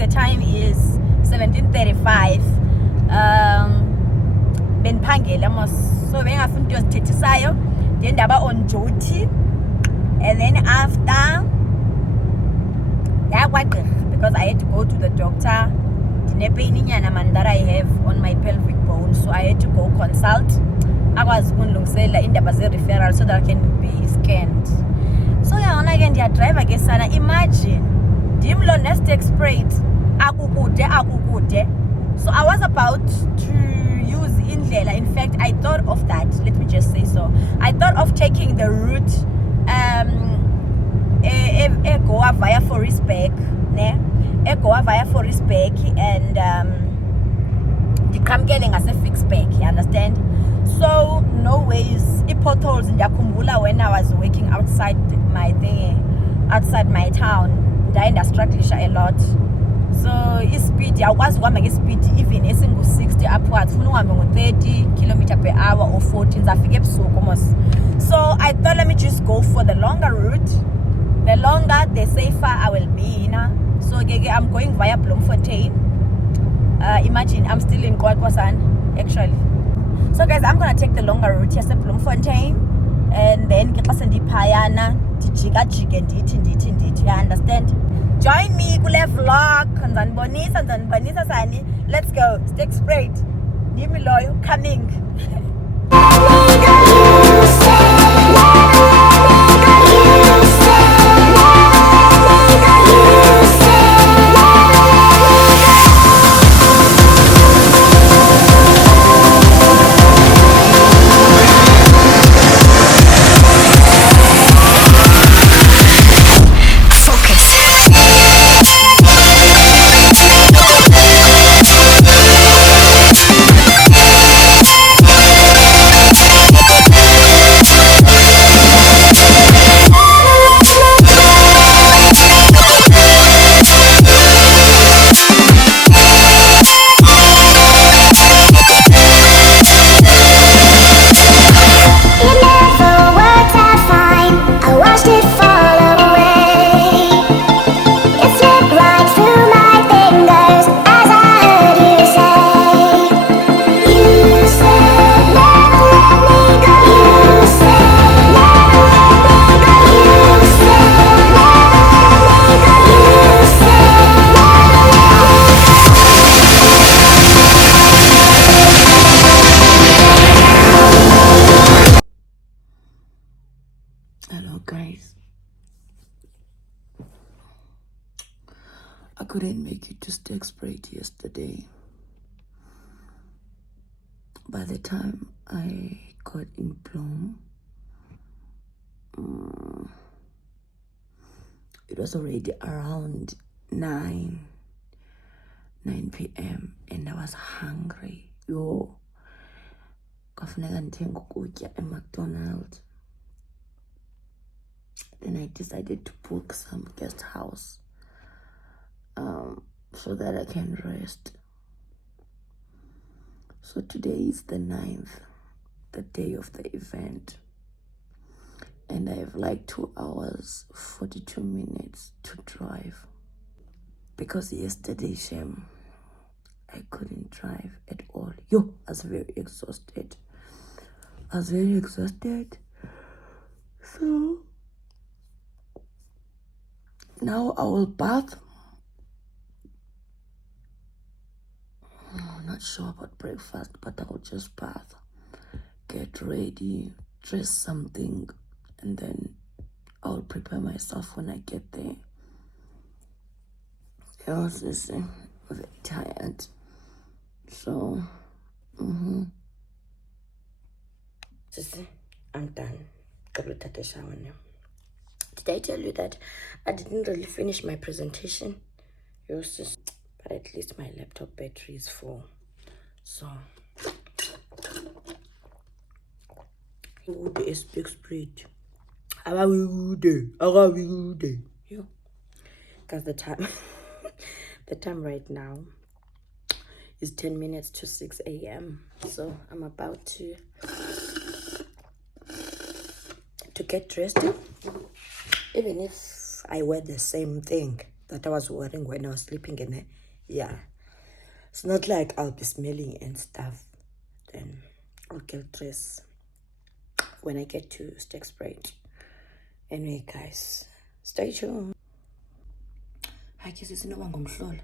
the time is 17:35. Bendiphangela mos, so bengafuna into yozithethisayo, then ndaba on duty, and then after ndakwagqirha because I had to go to the doctor. Ndinepain inyana man that I have on my pelvic bone, so I had to go consult. Akwazi ukundilungisela indaba ze-referral so that I can be scanned. So yona ke ndiyadrive ke sana, imagine ndimlo Nestex Sprite akukude. So I was about to use indlela. In fact, I thought of that. Let me just say so. I thought of taking the route Goa via Forisbeek, ne? Goa via Forisbeek and ndiqhamkele ngase-Fixbeek, you understand? So no ways, potholes ndiyakhumbula when I was working outside my town, ndaye strugglisha a lot. So ispeed awukwazi ukuhamba ngespeed even esingu-60 upwards, funa uhambe ngo-30 km/h or 40, zafika ebusuku mos. So I thought, let me just go for the longer route. The longer, the safer I will be, So I'm going via Bloemfontein. Imagine I'm still in Kwakwasan, actually. So guys, I'm gonna take the longer route here to Bloemfontein, and then get us in the Payana, you understand? Join me kule vlog, Bonisa Sani. Let's go. Stick straight. Nimiloyo coming. Hello guys, I couldn't make it to Stick Sprite yesterday. By the time I got in Bloem, it was already around 9 p.m. and I was hungry. Kafuneka ndithenge ukutya eMcDonald's. Then I decided to book some guest house so that I can rest. So today is the 9th, the day of the event, and I have like 2 hours 42 minutes to drive because yesterday, Shem, I couldn't drive at all. I was very exhausted. So now I will bath. I'm not sure about breakfast, but I will just bath, get ready, dress something, and then I'll prepare myself when I get there. I was just very tired. So, Sissy, I'm done. Did I tell you that I didn't really finish my presentation? But at least my laptop battery is full. So, good is big spread. Because the time right now is 10 minutes to 6 a.m. So I'm about to get dressed. Even if I wear the same thing, that I was wearing when I was sleeping in it. Yeah, it's not like I'll be smelling and stuff. Then I'll get dressed when I get to Sterkspruit. Anyway guys, stay tuned. Hayi ke sisinoba ngomhlolo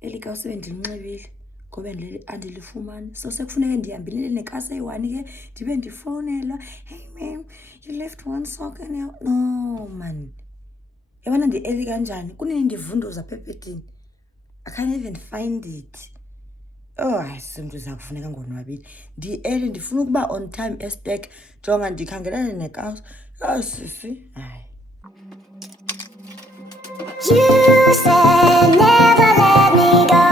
elika usebendinqebile ngoba ndileli andilifumani so sekufuneka ndihambile nekasa eyi-1 ke ndibe ndifowunelwa, hey ma'am, you left one sock and no man, yabona ndi-eli kanjani kunini ndivundoza phephetini, I can't even find it. Oh, hayi simntu zakufuneka ngonwabile ndi-eli ndifuna ukuba on time estek jonga ndikhangelane nekasa. Oh sisi, hayi. You said never let me go.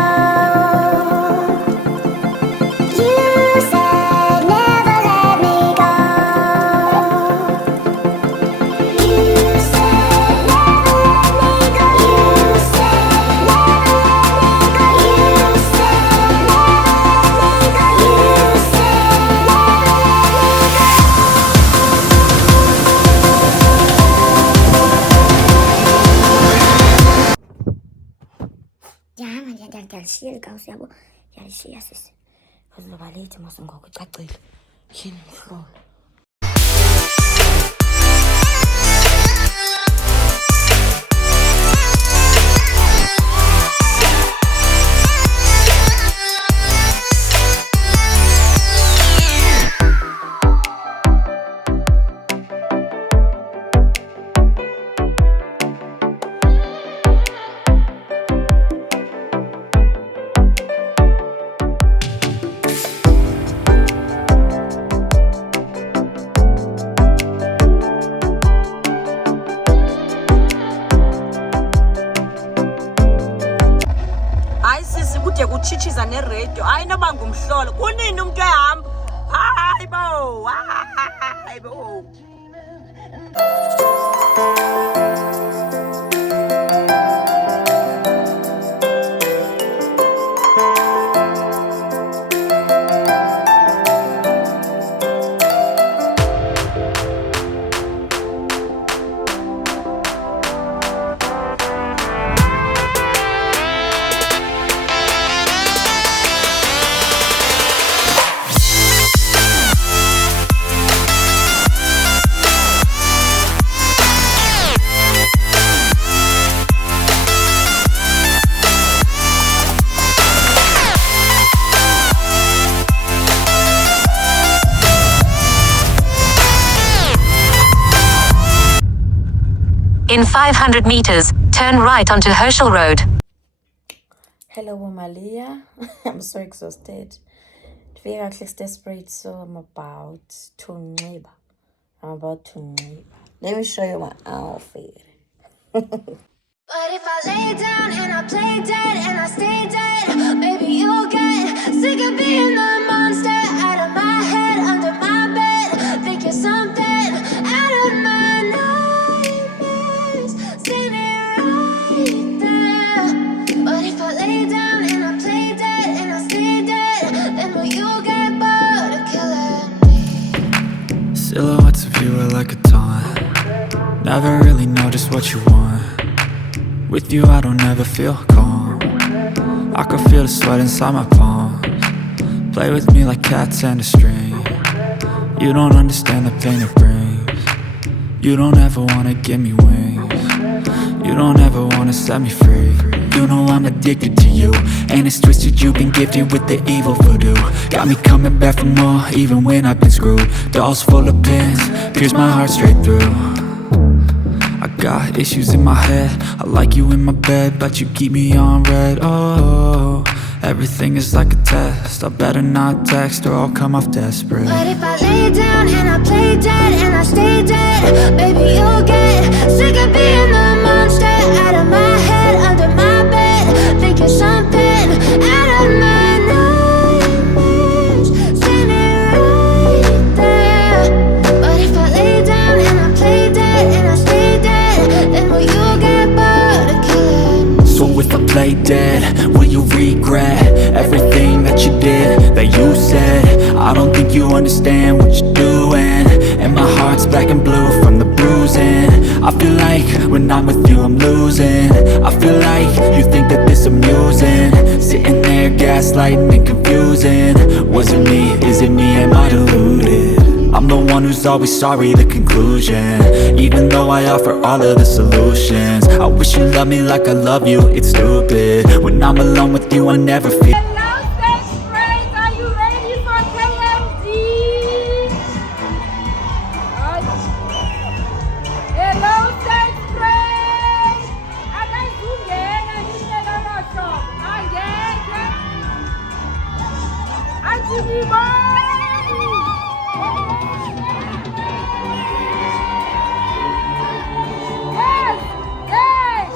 You said never let me go. You said never let me go. You said never let me go. You said never let me go. You said ndiyalishiya likawusi yabo, ndiyalishiya sisi azizoba leyithi masongoko icacile tyhini mhlolo. Kutshichiza neredio ayinoba ngumhlolo kunini umuntu ehamba. Hayi bo, hayi bo. In 500 meters, turn right onto Herschel Road. Hello Malia. I'm so exhausted. Ndifike kakuhle Sterkspruit, so I'm about to nxiba. Let me show you my outfit. But if I lay down and I play dead and I stay dead, maybe you'll get sick of being the monster out of my head, under my bed. Think you're something out of my nightmares, standing right there. But if I lay down and I play dead and I stay dead, then will you get bored of killing me? Silhouettes of you are like a taunt. Never really know just what you want. With you I don't ever feel calm. I can feel the sweat inside my palms. Play with me like cats and a string. You don't understand the pain it brings. You don't ever wanna give me wings. You don't ever wanna set me free. You know I'm addicted to you, and it's twisted, you've been gifted with the evil voodoo. Got me coming back for more, even when I've been screwed. Dolls full of pins, pierce my heart straight through. I got issues in my head, I like you in my bed, but you keep me on red. Oh, everything is like a test, I better not text or I'll come off desperate. But if I lay down and I play dead and I stay dead, baby you'll get sick of being the monster out of my head, under my bed. Think you're something out of my nightmares, standing right there. But if I lay down and I play dead and I stay dead, then will you get bored of killing me? So if I play dead, will you regret everything that you did, that you said? I don't think you understand what you're doing, and my heart's black and blue from the bruising. I feel like when I'm with you I'm losing. I feel like you think that this amusing. Sitting there gaslighting and confusing. Was it me? Is it me? Am I deluded? I'm the one who's always sorry, the conclusion. Even though I offer all of the solutions. I wish you loved me like I love you, it's stupid. When I'm alone with you I never feel. Hello, stage friends. Are you ready for KMD? Hello, stage friends. Akazungena nilelo shop. Angeke. Antinimoni. Yes. Yes.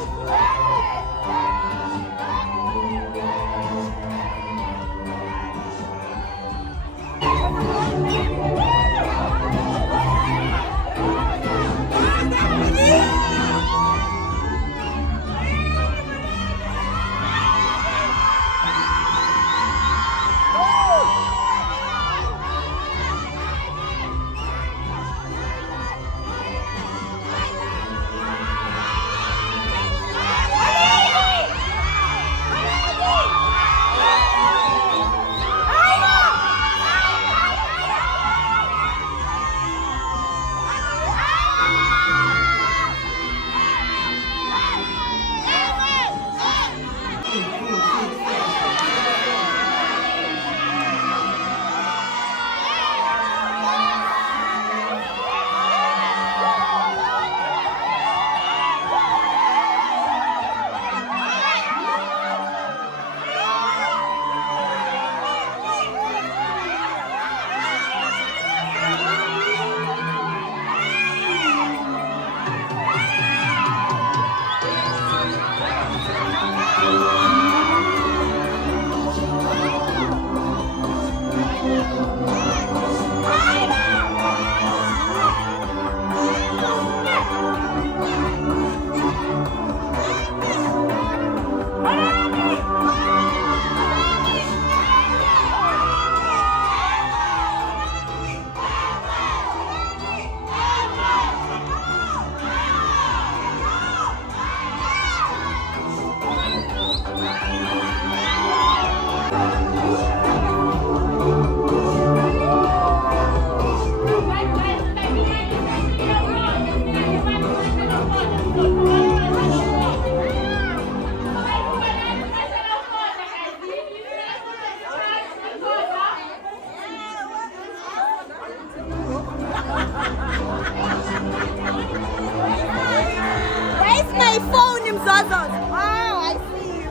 Where's my phone, Mzazos? Oh, I see you.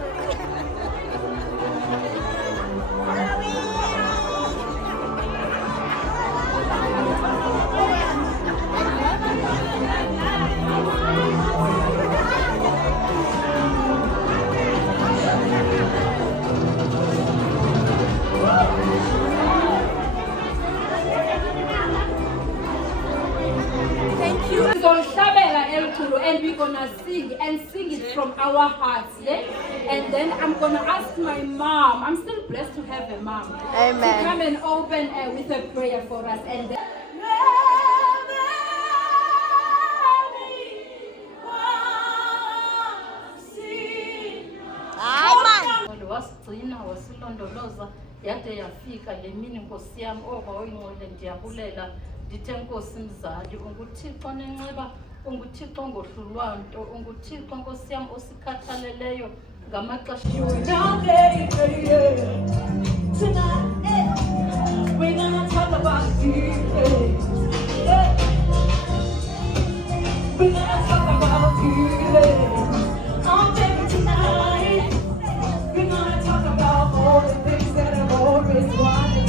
Thank you. We're gonna shabela El Kulu and we're gonna sing it from our hearts, yeah? And then I'm gonna ask my mom. I'm still blessed to have a mom. Amen. To come and open with a prayer for us. And then wasigcina wasilondoloza yade yafika le mini Nkosi yami oyingcwele ndiyabulela ndithe Nkosi mzali unguThixo nenxiba unguThixo ngohlulwanto unguThixo Nkosi yami osikhathaleleyo ngamaxesha we're gonna talk about healing. We're gonna talk about healing. Oh, baby, tonight we're gonna talk about all the things that I've always wanted.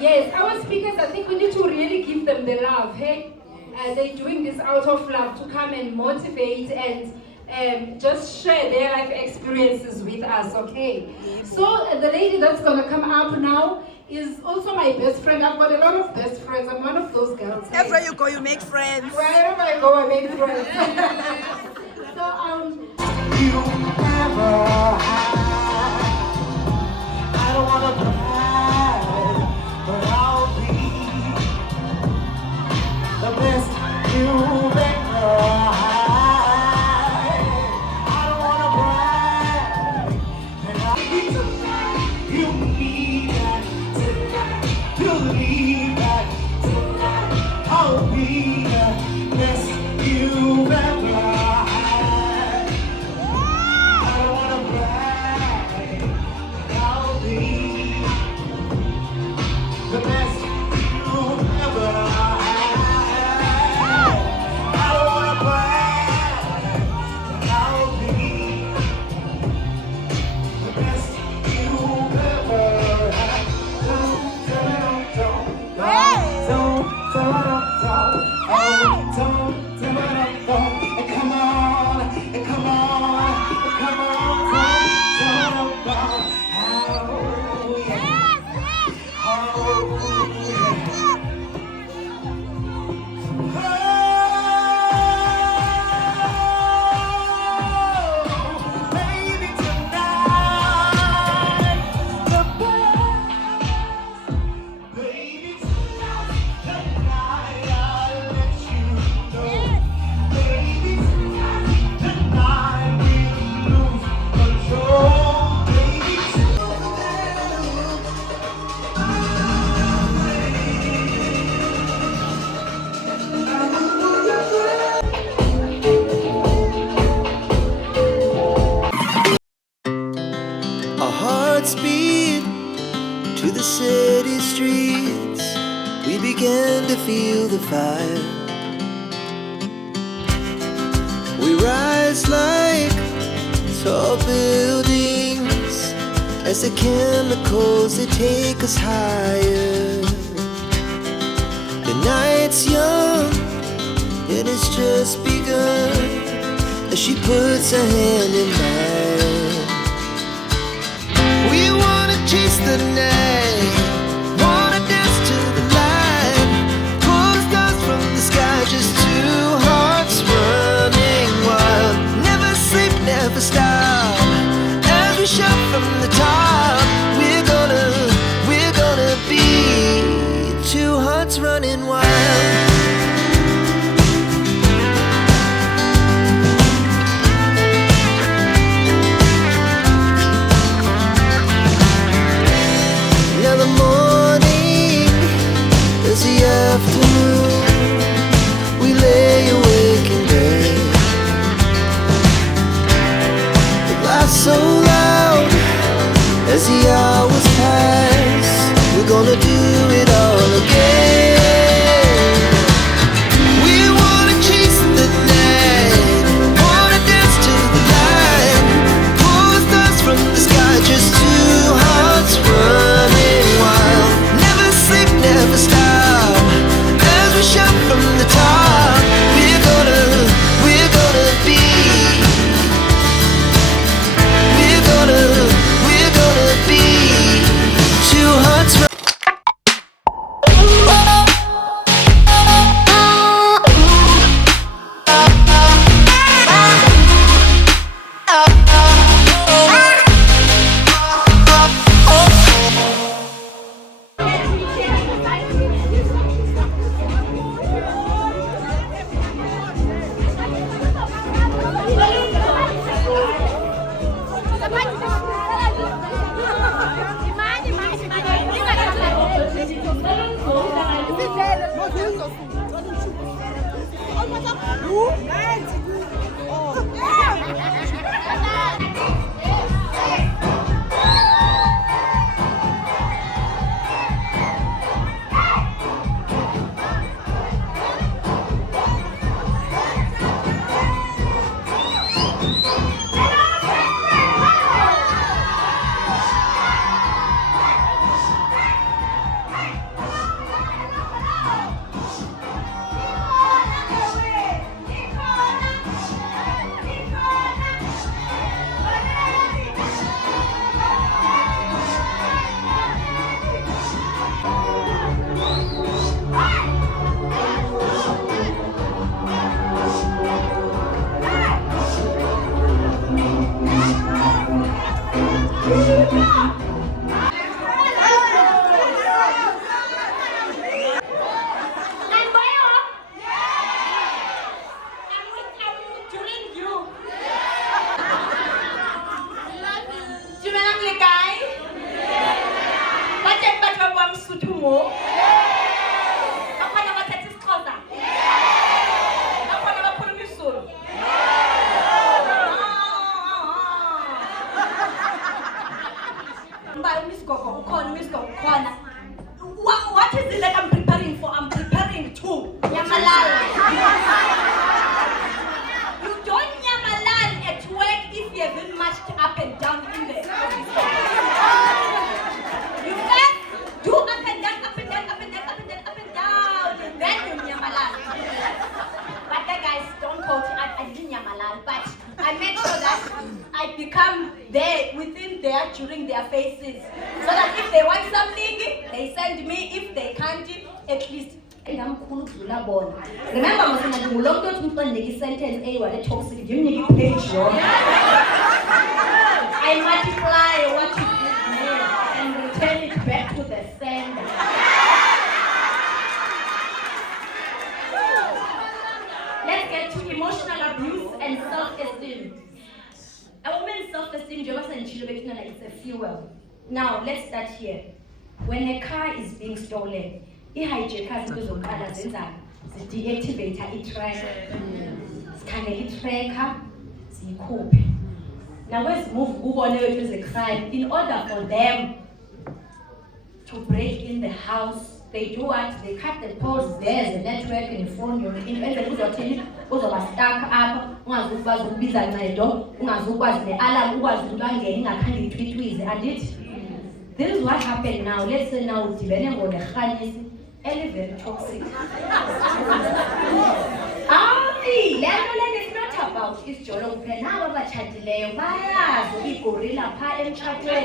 Yes, our speakers, I think we need to really give them the love, hey? They're doing this out of love to come and motivate and just share their life experiences with us, okay? So the lady that's gonna come up now is also my best friend. I've got a lot of best friends. I'm one of those girls. Everywhere you go, you make friends. Wherever I go, I make friends. So You never hide. I don't wanna brag, but I'll be the best you've ever had. I don't wanna brag, and I'll be tonight. You need that tonight. You need that tonight. I'll be the best you've ever had. I don't wanna brag, but I'll be the best you've ever had. I don't wanna brag, but I'll be the best you've ever had. And come on, and come on, and come on, oh yeah, oh yeah. Baby, tonight, the best. Baby, tonight, I'll let you know. Baby, tonight, we'll lose control. Baby, our hearts beat to the city streets. We began to feel the fire. We rise like tall buildings as the chemicals they take us higher. The night's young and it's just begun as she puts her hand in mine. We wanna chase the night, wanna dance to the light, pull the stars from the sky, just two hearts running wild. Never sleep, never stop, as we shout from the top. We're gonna be two hearts running wild. Now the morning is the afternoon. We lay awake in bed. The laughs so loud as the hours pass. We're gonna do it all again. We wanna chase the night, wanna dance to the light, pull the stars from the sky, just two hearts running wild. Never sleep, never stop, as we shout from the top. We're gonna be, we're gonna be two hearts running. What is it that I'm preparing for? I'm preparing to nyamalal. You don't nyamalal at work if you haven't marched up and down in the office. You first do up and down, up and down, up and down, up and down, up and down, and then you nyamalal. But the guys, don't quote it, I didn't nyamalal, but I made sure that I become there within there during their phases. So that if they want something, they send me. If they can't, at least remember, sentence toxic. Page, I multiply what you give me and return it back to the sender. Let's get to emotional abuse and self-esteem. A woman's self-esteem, it's a fuel. Now, let's start here. When a car is being stolen, i-hijackers deactivate i-tracker. Sikhangela i-tracker, siyikhuphe. Now let's move on to the crime. In order for them to break in the house, they do what? They cut the poles. There's a network in the phone. You're in the stuck up. And this is what happened now. Let's say now the very toxic. It's not about it's Jolo Penao Chatile, Maya, Gorilla Pie and Chatway.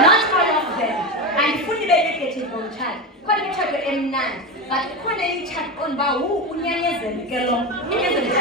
Not all of them. And fully dedicated from chat. Quite a chat with M9. But quite any chat on Bahu, Unyanes and Gelon. It isn't a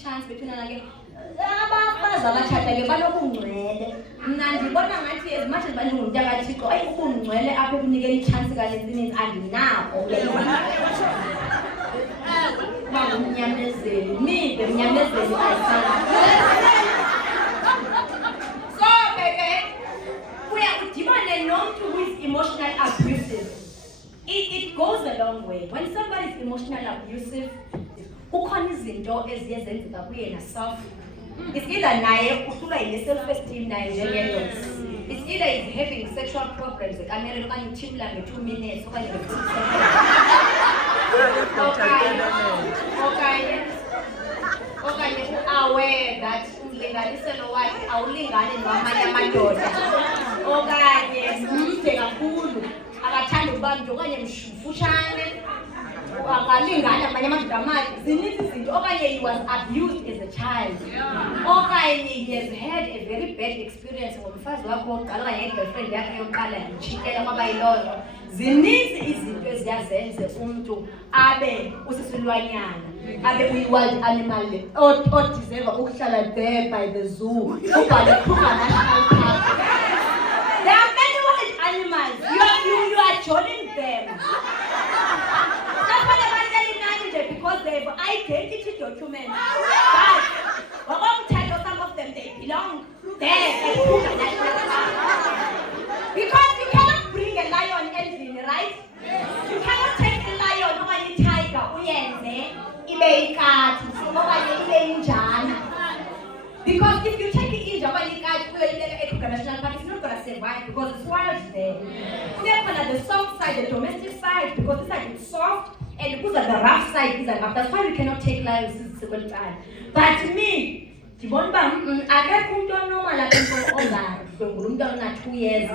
chance between as much as so baby, we are known to who is emotional abusive. It goes a long way. When somebody is emotional abusive, it's either self-esteem, it's either he's having sexual problems, like I'm 2 minutes, okay, aware that he was abused as a child. He has had a very bad experience when first girlfriend abe usisilwanyana abe uyi-wild animal deserve ukuhlala there by the zoo ubhale Kruger National Park. There are many wild animals. You are joining them. Because they have identity documents. But some of them they belong there at Kruger National Park. Because you cannot bring a lion Elvin, right? You cannot take a lion or a tiger, because if you take it in Japan, it's not going to survive because it's wild there. Therefore, the soft side, the domestic side, because this side is soft, and because of the rough side is enough. That's why we cannot take lions a single time. But me, I can't put on normal like all that. 2 years,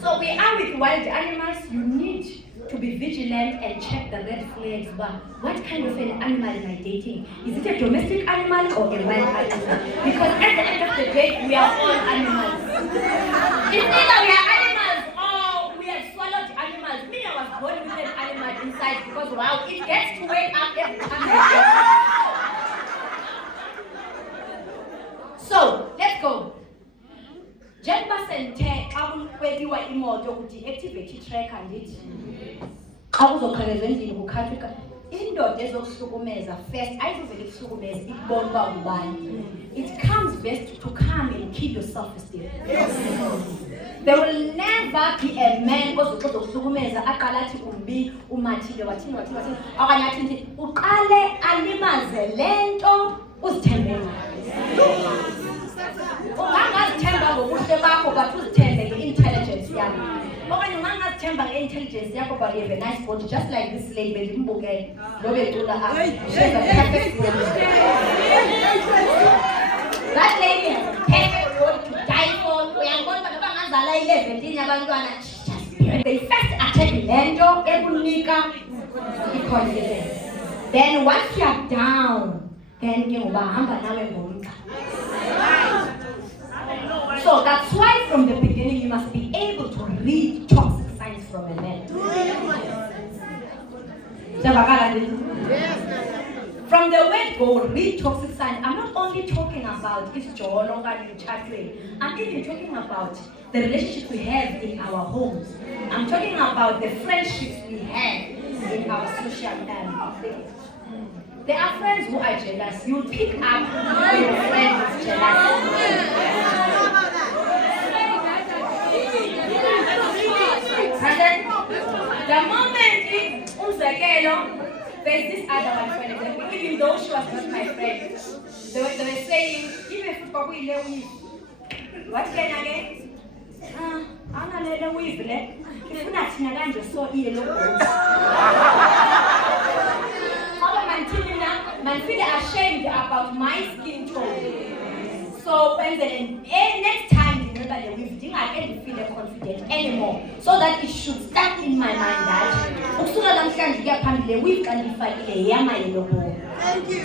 so we are with wild animals. You need to be vigilant and check the red flags. But what kind of an animal am I dating? Is it a domestic animal or a wild animal? Because at the end of the day, we are all animals. It's either we are animals or we are swallowed animals. Me, I was born with an animal inside because wow, it gets to wake up every time. So let's go. Jenba Sente, I will wait you are immortal to deactivate track and it. I was okay when you go Katrika. Indoor, there's also Gomeza. First, I was a little Gomez, it born by one. it comes best to come and keep your self-esteem. There will never be a man ozokuhlukumeza aqala athi umbi umathile wathini okanye athi nje uqale alimaze lento uzithembe ngayo. Ungangazithemba ngobuhle bakho but uzithembe nge-intelligence yakho. Okanye ungangazithemba nge-intelligence yakho but you have a nice body just like this lady bendimbukele lo becula apha. She has a perfect body. That lady has a perfect body to die for. Uyangibona noba ngazala 11 yabantwana. They first attack lento ekunika i-confidence. Then once you are down, then ke ubahamba nawe ngomqa. So that's why from the beginning you must be able to read toxic signs from a man. From the word go, read toxic signs. I'm not only talking about if John or Chatway. I'm even talking about the relationships we have in our homes. I'm talking about the friendships we have in our social things. There are friends who are jealous. You'll pick up when your friend is jealous. And then, the moment there's this other one, for example, even though she was not my friend, they were saying, even if what can I get? I'm not let her weave, if you're not so ill. Man feel ashamed about my skin tone. So when the next time you remember the weave, I can't feel confident anymore. So that it should start in my mind that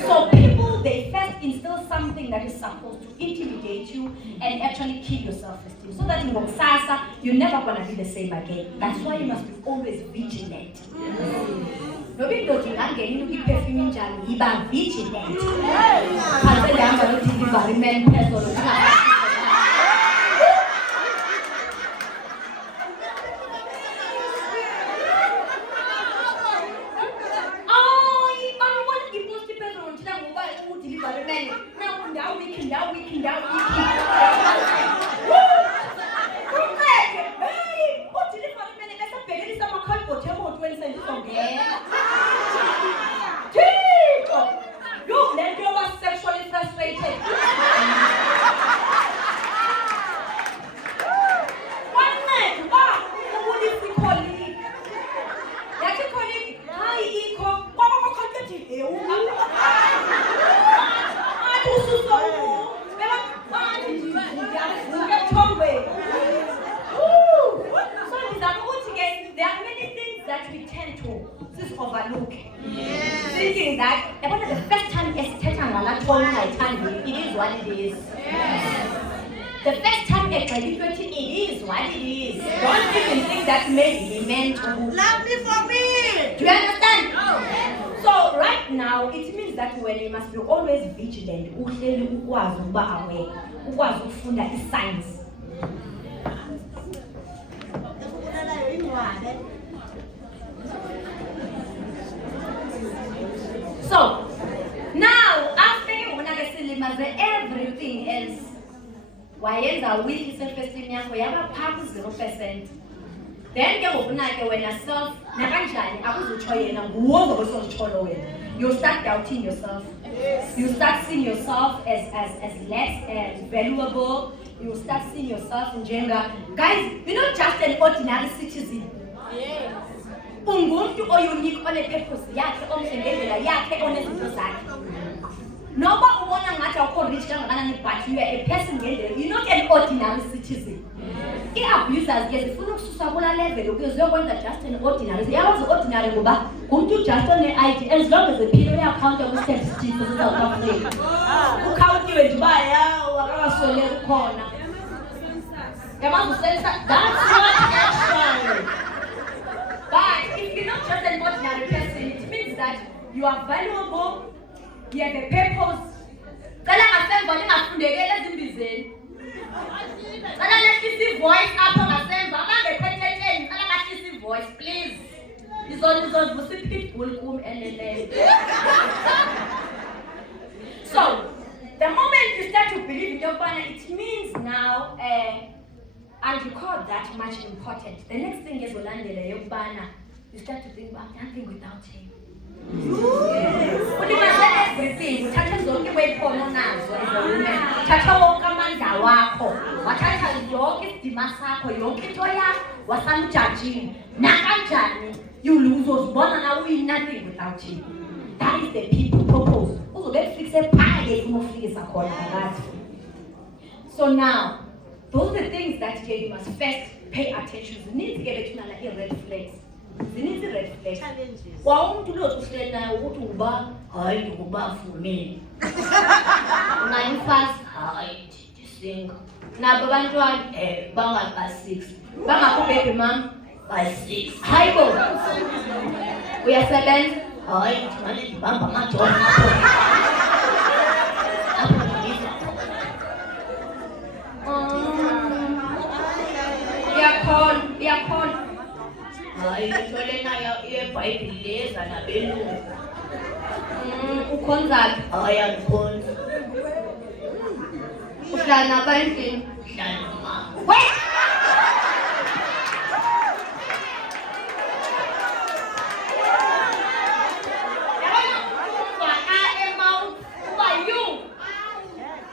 so people, they first instill something that is supposed to intimidate you and actually kill your self-esteem. So that in Boksasa, you're never gonna be the same again. That's why you must be always vigilant. Nobody looking at getting to keep perfume and iba vigilant. Thinking that the first time it is what it is. The first time it is what it is. Don't even think that maybe he meant to love me for me. Do you understand? No. So right now it means that when you must be always vigilant, signs. So now after everything else, wayenza weak self-esteem yakho yaba phansi 0%. Then when yourself nakanjani akuzutsho yena nguwe ozokutsho wena. You start doubting yourself. You start seeing yourself as less valuable. You start seeing yourself in gender. Guys, you're not just an ordinary citizen. Ungumuntu unique on a purpose yakhe omsebenzela yakhe onezinto zakhe. Noba ubona ngathi awukho rich kangakanani but you are a person ngendlela. You're not an ordinary citizen. I-abusers ke zifuna ukususa kula level ukuze uyokwenza just an ordinary. Yawazi ordinary ngoba ngumuntu just one-ID as long as ephila uyakhawunta kwi-statistics eSouth Africa. Ukhawuntiwe nje uba yawo akakasweleki ukhona. Yamazi usensa, that's not actually. But if you're not just an ordinary person, it means that you are valuable, you have a purpose. Voice voice, please. So, the moment you start it means now and you call that much important. The next thing is you start to think about nothing without him. Everything. Uthatha zonke wayiphono nazo as a woman. Uthatha wonke amandla wakho. Wathatha yonke isidima sakho, yonke into yakho, wasamjajini. Nakanjani uzozibona na nothing without him. That is the people purpose. Uzobefikise phaya umufikisa khona ngathi. So now, those are the things that you must first pay attention to. Need to get it like red flags. You need the red flags. Kwa umuntu lokuhlela naye ukuthi uba hayi ngoba afune. Unayimfasa hayi single. Nabo abantwana bangaba 6. Bangakubebe mama by 6. Hayibo. Uyasebenza? Hayi manje ngibamba amajoni apho. Yakhona. Hayi ngitholena yeBhayibheli leza nabelungu. Ukhonzaphi? Hayi angikhonzi. Uhlala nabandini? Uhlala nomama.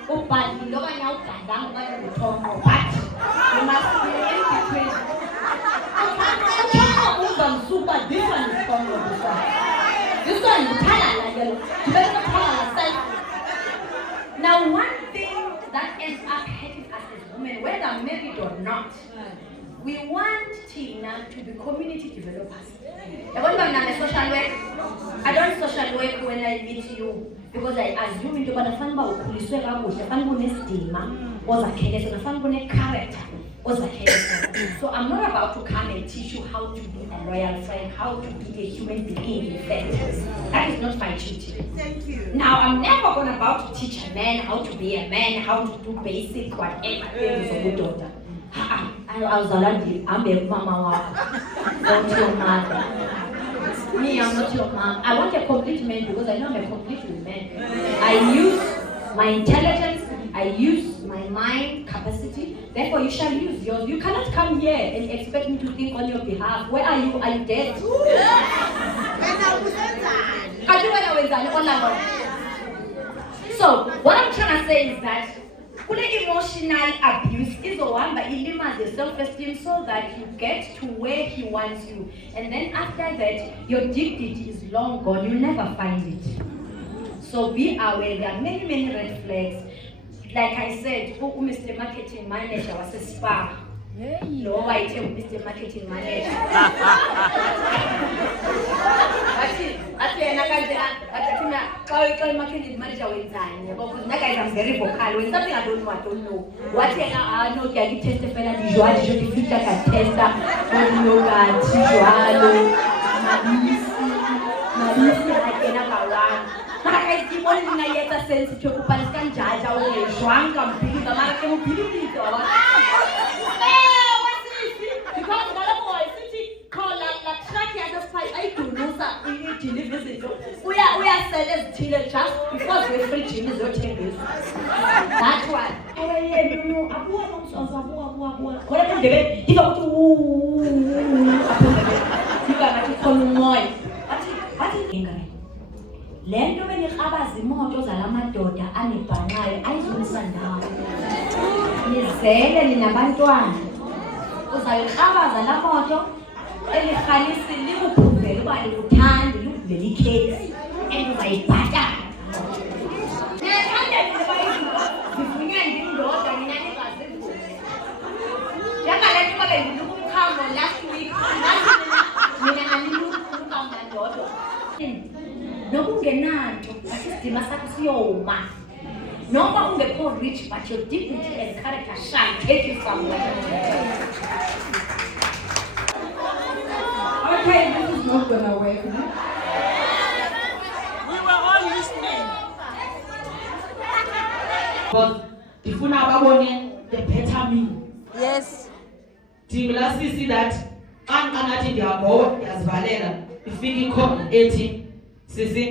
Ubhali lo kanye awugandanga okanye uthonqo but you must be in between. Super this one is from this one. This one is halala yellow. You better halala self. Now one thing that ends up hurting us as women, whether married or not, we want Tina to be community developers. I social work. I don't social work when I meet you because I assume into what I find about police work. I find one stigma was a case and I find one character. So I'm not about to come and teach you how to be a loyal friend, how to be a human being. That is not my duty. Thank you. Now I'm never about to teach a man how to be a man, how to do basic whatever things of a daughter. I was already, I'm a mama, not your mother. Me, I'm not your mom. I want a complete man because I know I'm a complete man. I use my intelligence, I use my mind capacity, therefore you shall use yours. You cannot come here and expect me to think on your behalf. Where are you? Are you dead? So, what I'm trying to say is that emotional abuse is the one that eliminates your self-esteem so that you get to where he wants you. And then after that, your dignity is long gone. You'll never find it. So be aware, there are many red flags. Like I said, Mr. Marketing Manager was a spa. No, I tell Mr. Marketing Manager. Marketing manager because that guy is very vocal. When something I don't know, I don't know. What I know, I get tested for that visual, I just future can test that. Yoga, visual, Marisi, I cannot around. But I keep on in a yet sense to Palestine judge or a shrunk and big, the market will be because another boy, call like track as a spy, I do know that we need to live with it. We are selling till just because we're preaching is what it is. That's why. Whatever the you go to you got to call more. What is English? Lento benikabaza imoto zalamadoda anibhanqayo ayizulisa ndawo. Nizele ninabantwana. Uzayikabaza la moto elihalisi likuphumbele uba likuthanda likuvela ikhesi uzayibhatala. Ngiyathanda ngivunywa ndindoda mina ningazivume. Njengalento babe ndilukumkhambo last week mina andilukumkhambo ndodo. Nokungenanto asidima sakho siyoma. Noma ungekho rich but your dignity and character shall take you somewhere. Okay, this is not gonna work. We were all listening. But if you now babone the better me. Yes. Team last see that angathi ndiyagowa ndiyazivalela ifika ikhona ethi sisi